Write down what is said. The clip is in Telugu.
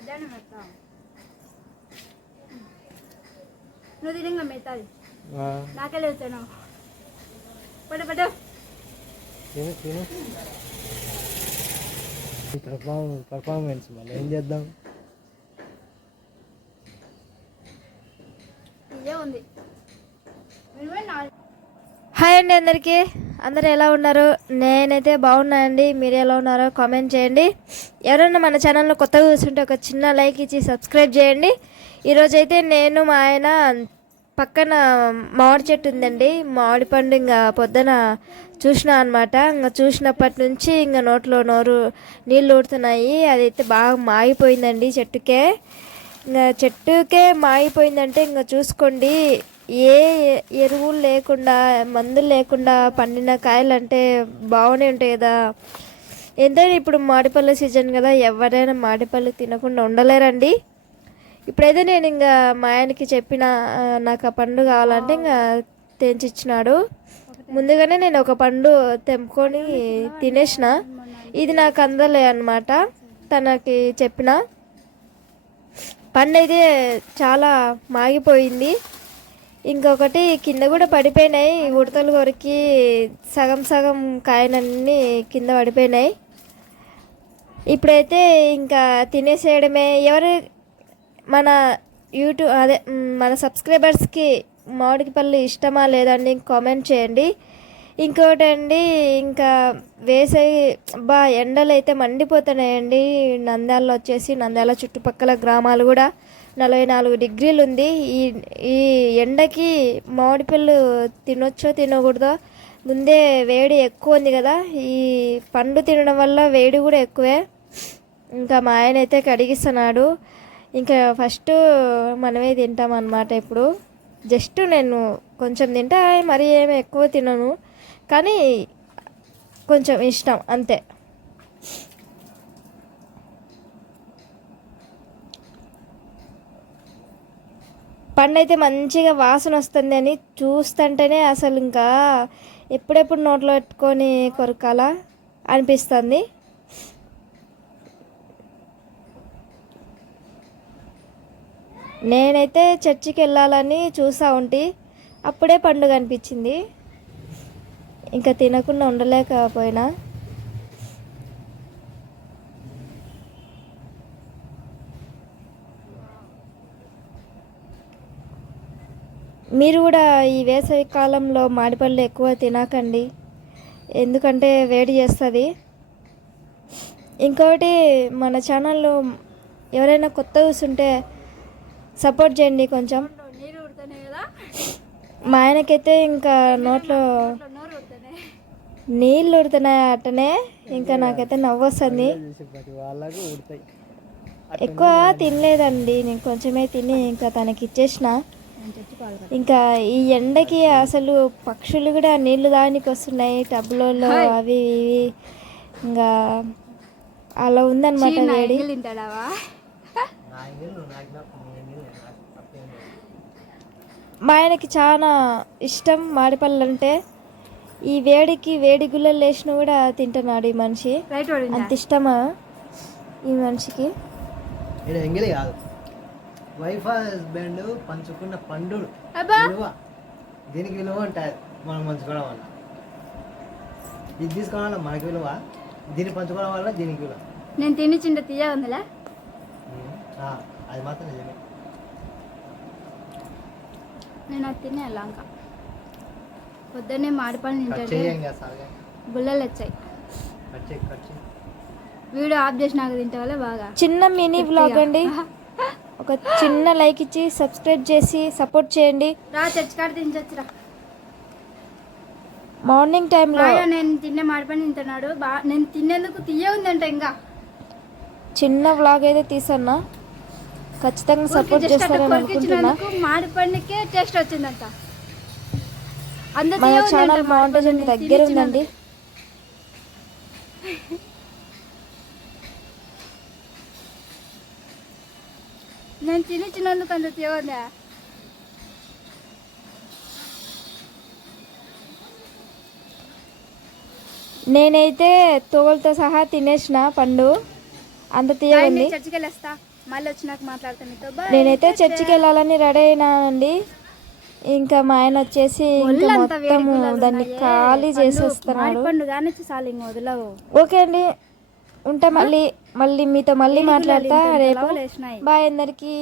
మధ్యాహ్నం పెడతా నువ్వు తినంగా మెత్తాది నాకే లేవుతాను పడు పడు తిను తిను. పర్ఫార్మ్ పర్ఫార్మెన్స్ మళ్ళీ ఏం చేద్దాం? ఇదే ఉంది. హాయ్ అండి అందరికీ. అందరు ఎలా ఉన్నారు? నేనైతే బాగున్నానండి మీరు ఎలా ఉన్నారో కామెంట్ చేయండి. ఎవరైనా మన ఛానల్లో కొత్తగా చూస్తుంటే ఒక చిన్న లైక్ ఇచ్చి సబ్స్క్రైబ్ చేయండి. ఈరోజైతే నేను మా ఆయన పక్కన మామిడి చెట్టు ఉందండి. మామిడి పండు ఇంకా పొద్దున చూసిన అనమాట ఇంకా చూసినప్పటి నుంచి ఇంకా నోట్లో నోరు నీళ్ళు ఊడుతున్నాయి అదైతే బాగా మాగిపోయిందండి చెట్టుకే. ఇంకా చెట్టుకే మాగిపోయిందంటే ఇంకా చూసుకోండి. ఏ ఎరువులు లేకుండా మందులు లేకుండా పండిన కాయలు అంటే బాగానే ఉంటాయి కదా. ఎంతైనా ఇప్పుడు మామిడిపళ్ళు సీజన్ కదా ఎవరైనా మామిడిపళ్ళు తినకుండా ఉండలేరండి. ఇప్పుడైతే నేను ఇంకా మా ఆయనకి చెప్పిన నాకు ఆ పండు కావాలంటే ఇంకా తెంచిచ్చినాడు ముందుగానే నేను ఒక పండు తెంపుకొని తినేసిన. ఇది నాకు అందలే అనమాట తనకి చెప్పిన. పండు అయితే చాలా మాగిపోయింది. ఇంకొకటి కింద కూడా పడిపోయినాయి. ఉడతలు కొరికి సగం సగం కాయనన్నీ కింద పడిపోయినాయి. ఇప్పుడైతే ఇంకా తినేసేయడమే. ఎవరు మన యూట్యూబ్ అదే మన సబ్స్క్రైబర్స్కి మామిడికి పళ్ళు ఇష్టమా లేదండి కామెంట్ చేయండి. ఇంకోటి అండి ఇంకా వేసవి బా ఎండలు అయితే మండిపోతున్నాయండి. నంద్యాలలో వచ్చేసి నంద్యాల చుట్టుపక్కల గ్రామాలు కూడా. నలభై నాలుగు డిగ్రీలు ఉంది ఈ ఈ ఎండకి మామిడి పళ్ళు తినొచ్చో తినకూడదో ముందే వేడి ఎక్కువ ఉంది కదా. ఈ పండు తినడం వల్ల వేడి కూడా ఎక్కువే. ఇంకా మా ఆయన అయితే కడిగిస్తున్నాడు. ఇంకా ఫస్ట్ మనమే తింటాం అన్నమాట ఇప్పుడు. జస్ట్ నేను కొంచెం తింటా మరి ఏమి ఎక్కువ తినను. కానీ కొంచెం ఇష్టం అంతే. పండు అయితే మంచిగా వాసన వస్తుంది అని చూస్తుంటేనే అసలు ఇంకా ఎప్పుడెప్పుడు నోట్లో పెట్టుకొని కొరకాలా అనిపిస్తుంది. నేనైతే చర్చికి వెళ్ళాలని చూసా ఉంటే. అప్పుడే పండుగ అనిపించింది. ఇంకా తినకుండా ఉండలేకపోయినా. మీరు కూడా ఈ వేసవి కాలంలో మామిడిపళ్ళు ఎక్కువ తినకండి. ఎందుకంటే వేడి చేస్తుంది. ఇంకొకటి మన ఛానల్లో ఎవరైనా కొత్త చూస్తుంటే సపోర్ట్ చేయండి కొంచెం. కదా మా ఆయనకైతే ఇంకా నోట్లో నీళ్ళు ఉడుతున్నాయి అట్టనే. ఇంకా నాకైతే నవ్వు వస్తుంది ఎక్కువ తినలేదండి. నేను కొంచెమే తిని ఇంకా తనకి ఇచ్చేసిన ఇంకా ఈ ఎండకి అసలు పక్షులు కూడా నీళ్ళు దానికి వస్తున్నాయి టబ్లలో అవి ఇవి. ఇంకా అలా ఉందన్నమాట వేడి. మా ఆయనకి చాలా ఇష్టం మాడిపళ్ళు అంటే ఈ వేడికి వేడి గుల్లలు లేచిన కూడా తింటున్నాడు ఈ మనిషి. అంత ఇష్టమా ఈ మనిషికి? కాదు. వైఫ్ హస్బెండ్ పంచుకున్న పండు అబ్బా! విలువ. దీనికి విలువ ఉంటుంది మనం పంచుకోవడం వల్ల. ఇది తీసుకోవడం వల్ల మనకి విలువ. దీన్ని పంచుకోవడం వల్ల దీనికి విలువ. నేను తిని చింత తీయ ఉందిలే. ఆ, అది మాత్రం నిజమే. నేను అది తినే లంక పొద్దున్నే మాడిపళ్ళు తింటే బుల్లలు వచ్చాయి. వీడియో ఆఫ్ చేసినాక తింటే వల్ల బాగా? చిన్న మినీ బ్లాగ్ అండి. ఒక చిన్న లైక్ ఇచ్చి సబ్స్క్రైబ్ చేసి సపోర్ట్ చేయండి. రా చర్చి కాడ తినచచ్చురా. మార్నింగ్ టైంలో బాగా నేను తినే మాడిపళ్ళు తింటున్నాడు. బా నేను తినేందుకు తీయ ఉందంట ఇంకా. చిన్న వ్లాగ్ అయితే తీసన్నా. ఖచ్చితంగా సపోర్ట్ చేస్తారని అనుకుంటున్నా. మాడిపండుకే టేస్ట్ వచ్చిందంట. మన ఛానల్ నేను దగ్గర ఉందండి. నేను తినిచ్చినందుకు అంత తీయ ఉందా? నేనైతే తోలుతో సహా తినేసిన పండు. అంత తీయ ఉంది. చర్చికి వెళ్ళేస్తా మళ్ళీ వచ్చినాక మాట్లాడతాను మీతో బాయ్ నేనైతే చర్చికి వెళ్ళాలని రెడీ అయినానండి. ఇంకా మా ఆయన వచ్చేసి ఇంకా మొత్తము దాన్ని. ఖాళీ పండు, చేసేస్తున్నాడు. మామిడిపండు కానీ చాలు ఇంక వదలవు. ఓకే అండి. ఉంటే మళ్ళీ మళ్ళీ మీతో మళ్ళీ మాట్లాడతా రేపు. బాయ్ అందరికీ